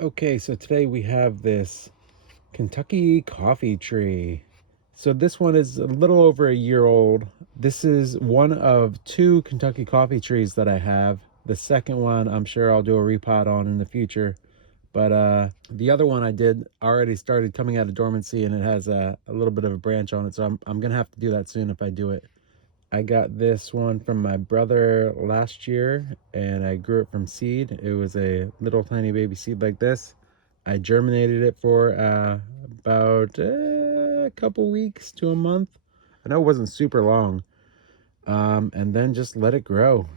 Okay, so today we have this Kentucky coffee tree. So this one is a little over a year old. This is one of two Kentucky coffee trees that I have. The second one I'm sure I'll do a repot on in the future. But the other one I did already started coming out of dormancy, and it has a little bit of a branch on it. So I'm gonna have to do that soon if I do it. I got this one from my brother last year, and I grew it from seed. It was a little tiny baby seed like this. I germinated it for about a couple weeks to a month. I know it wasn't super long. And then just let it grow.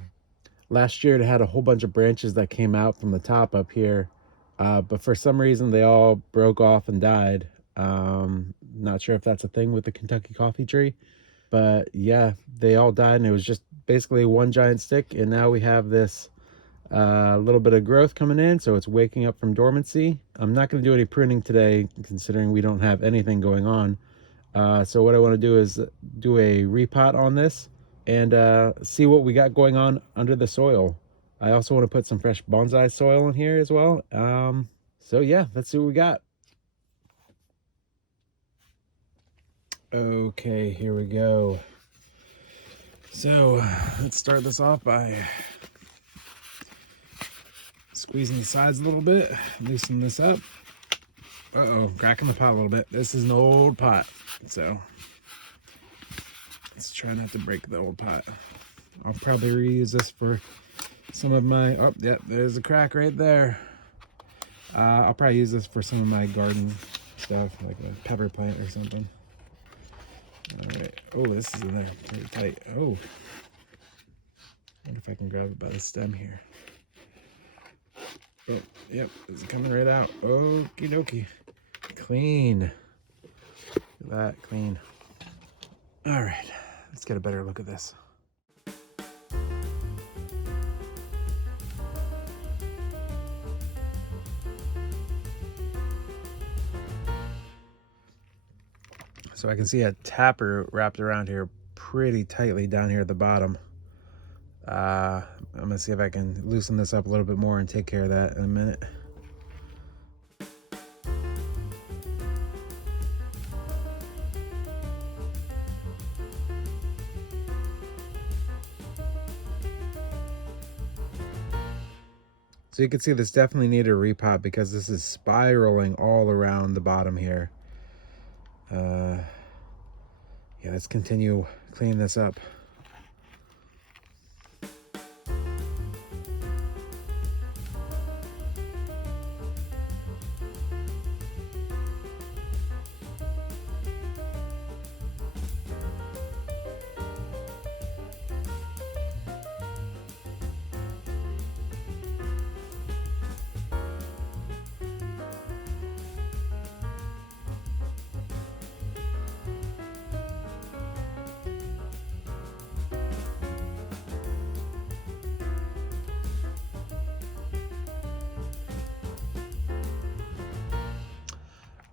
Last year it had a whole bunch of branches that came out from the top up here, but for some reason they all broke off and died. Not sure if that's a thing with the Kentucky coffee tree, but yeah, they all died, and it was just basically one giant stick. And now we have this little bit of growth coming in, so it's waking up from dormancy. I'm not going to do any pruning today, considering we don't have anything going on. So what I want to do is do a repot on this and see what we got going on under the soil. I also want to put some fresh bonsai soil in here as well. So yeah, let's see what we got. Okay, here we go. So let's start this off by squeezing the sides a little bit, loosen this up. Uh-oh, cracking the pot a little bit. This is an old pot, so let's try not to break the old pot. I'll probably reuse this for some of my, oh, yeah, there's a crack right there. I'll probably use this for some of my garden stuff, like a pepper plant or something. All right, oh, this is in there pretty tight. Oh, I wonder if I can grab it by the stem here. Oh, yep, it's coming right out. Okie dokie. Clean. Look at that, clean. All right, let's get a better look at this. So I can see a taproot wrapped around here pretty tightly down here at the bottom. I'm gonna see if I can loosen this up a little bit more and take care of that in a minute. So you can see this definitely needed a repot because this is spiraling all around the bottom here. Yeah, let's continue cleaning this up.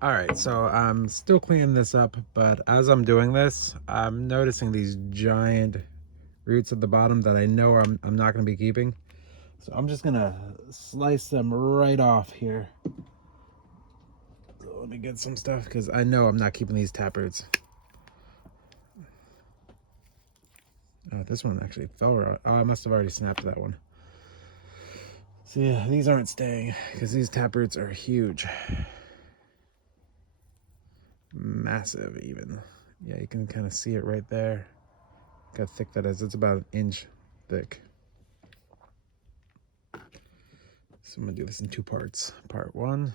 All right, so I'm still cleaning this up, but as I'm doing this, I'm noticing these giant roots at the bottom that I know I'm not going to be keeping. So I'm just going to slice them right off here. So let me get some stuff because I know I'm not keeping these taproots. Oh, this one actually fell right. Oh, I must have already snapped that one. So yeah, these aren't staying because these taproots are huge. Massive even. Yeah, you can kind of see it right there. Look how thick that is. It's about an inch thick. So I'm gonna do this in two parts. Part one.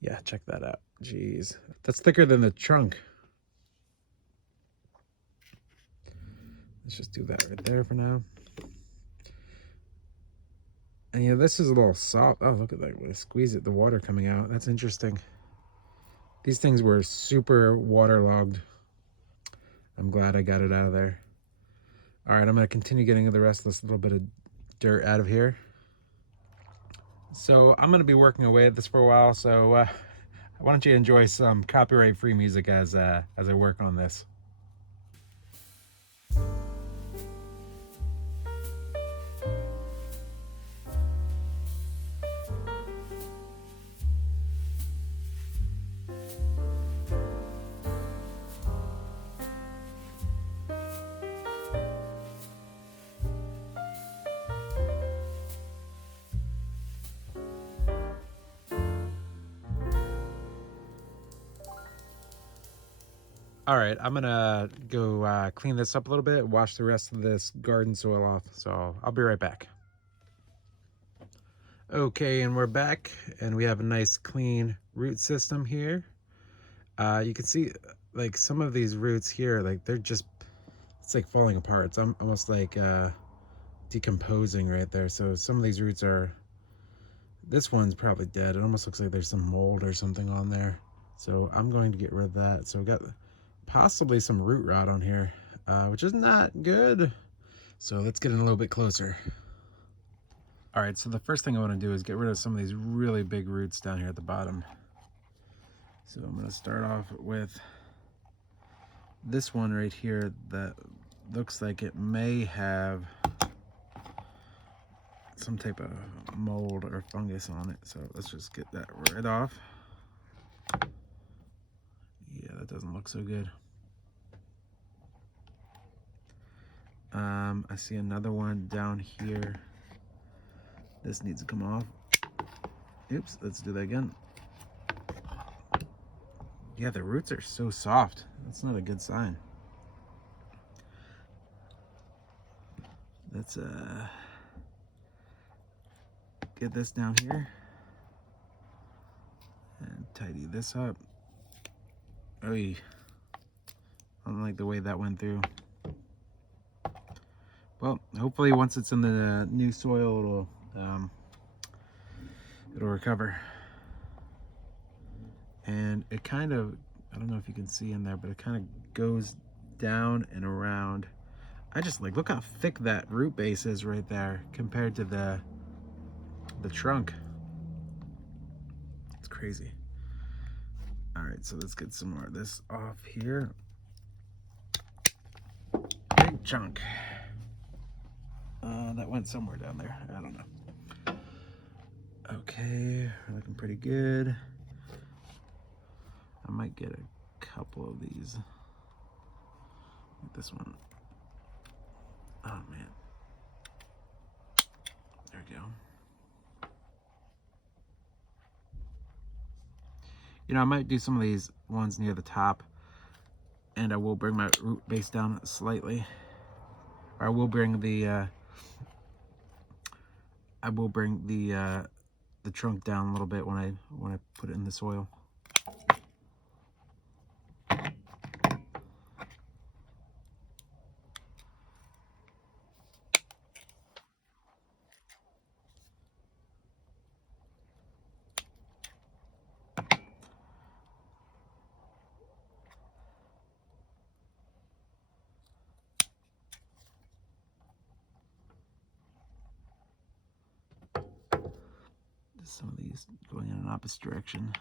Yeah, check that out. Jeez, that's thicker than the trunk. Let's just do that right there for now. And yeah, this is a little soft. Oh, look at that. When I squeeze it, the water coming out. That's interesting. These things were super waterlogged. I'm glad I got it out of there. All right, I'm going to continue getting the rest of this little bit of dirt out of here. So I'm going to be working away at this for a while. So why don't you enjoy some copyright-free music as I work on this. All right, I'm gonna go clean this up a little bit, wash the rest of this garden soil off. So I'll be right back. Okay, and we're back, and we have a nice clean root system here. You can see like some of these roots here, like they're just, it's like falling apart. It's almost like decomposing right there. So some of these roots are, this one's probably dead. It almost looks like there's some mold or something on there. So I'm going to get rid of that. So we got possibly some root rot on here, which is not good. So let's get in a little bit closer. All right, so the first thing I want to do is get rid of some of these really big roots down here at the bottom. So I'm going to start off with this one right here that looks like it may have some type of mold or fungus on it. So let's just get that right off. Yeah, that doesn't look so good. I see another one down here. This needs to come off. Oops, let's do that again. Yeah, the roots are so soft. That's not a good sign. Let's get this down here and tidy this up. Oh, I don't like the way that went through. Well, hopefully once it's in the new soil, it'll recover. And it kind of, I don't know if you can see in there, but it kind of goes down and around. I just like, look how thick that root base is right there compared to the trunk. It's crazy. All right, so let's get some more of this off here. Big chunk. That went somewhere down there. I don't know. Okay, we're looking pretty good. I might get a couple of these. Like this one. Oh man. There we go. You know, I might do some of these ones near the top, and I will bring my root base down slightly. Or I will bring the the trunk down a little bit when I put it in the soil. Some of these going in an opposite direction.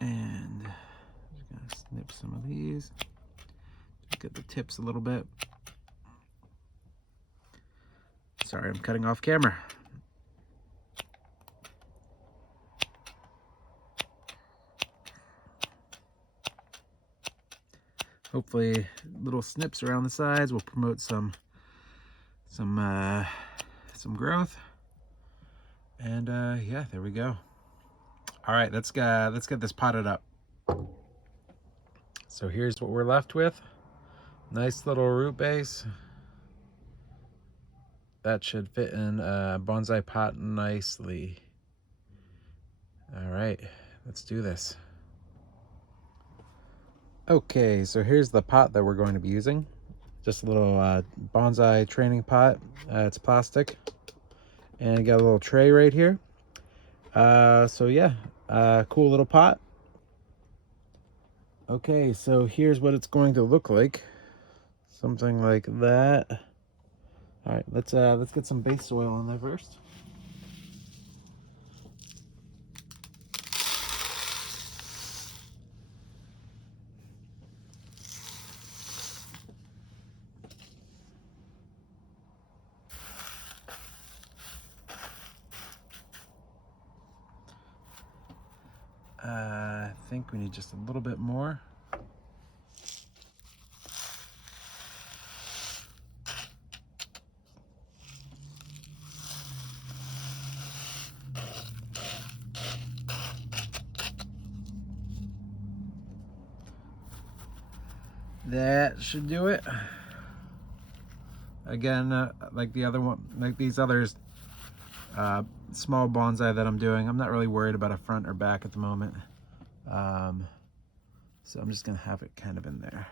And just gonna snip some of these. Just get the tips a little bit. Sorry, I'm cutting off camera. Hopefully, little snips around the sides will promote some growth. And yeah, there we go. All right, let's get this potted up. So here's what we're left with. Nice little root base. That should fit in a bonsai pot nicely. All right, let's do this. Okay, so here's the pot that we're going to be using. Just a little bonsai training pot. It's plastic. And got a little tray right here. So yeah, cool little pot. Okay, so here's what it's going to look like. Something like that. All right, let's get some base soil in there first. I think we need just a little bit more. That should do it. Again, like the other one, like these others, small bonsai that I'm doing, I'm not really worried about a front or back at the moment. So I'm just gonna have it kind of in there.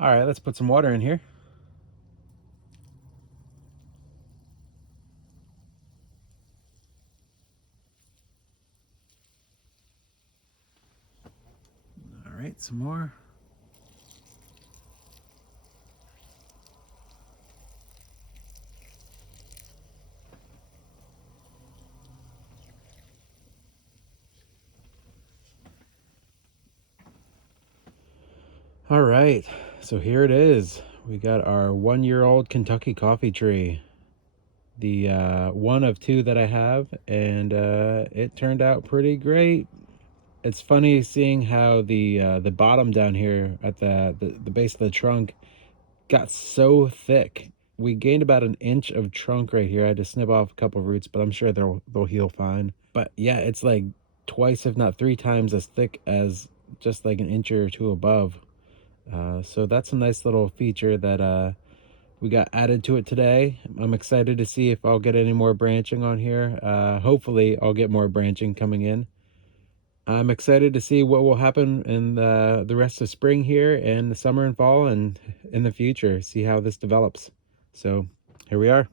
All right, let's put some water in here. All right, some more. All right, so here it is. We got our 1-year-old Kentucky coffee tree. The one of two that I have, and it turned out pretty great. It's funny seeing how the bottom down here at the base of the trunk got so thick. We gained about an inch of trunk right here. I had to snip off a couple of roots, but I'm sure they'll heal fine. But yeah, it's like twice, if not 3 times as thick as just like an inch or two above. So that's a nice little feature that we got added to it today. I'm excited to see if I'll get any more branching on here. Hopefully I'll get more branching coming in. I'm excited to see what will happen in the rest of spring here and the summer and fall and in the future, see how this develops. So here we are.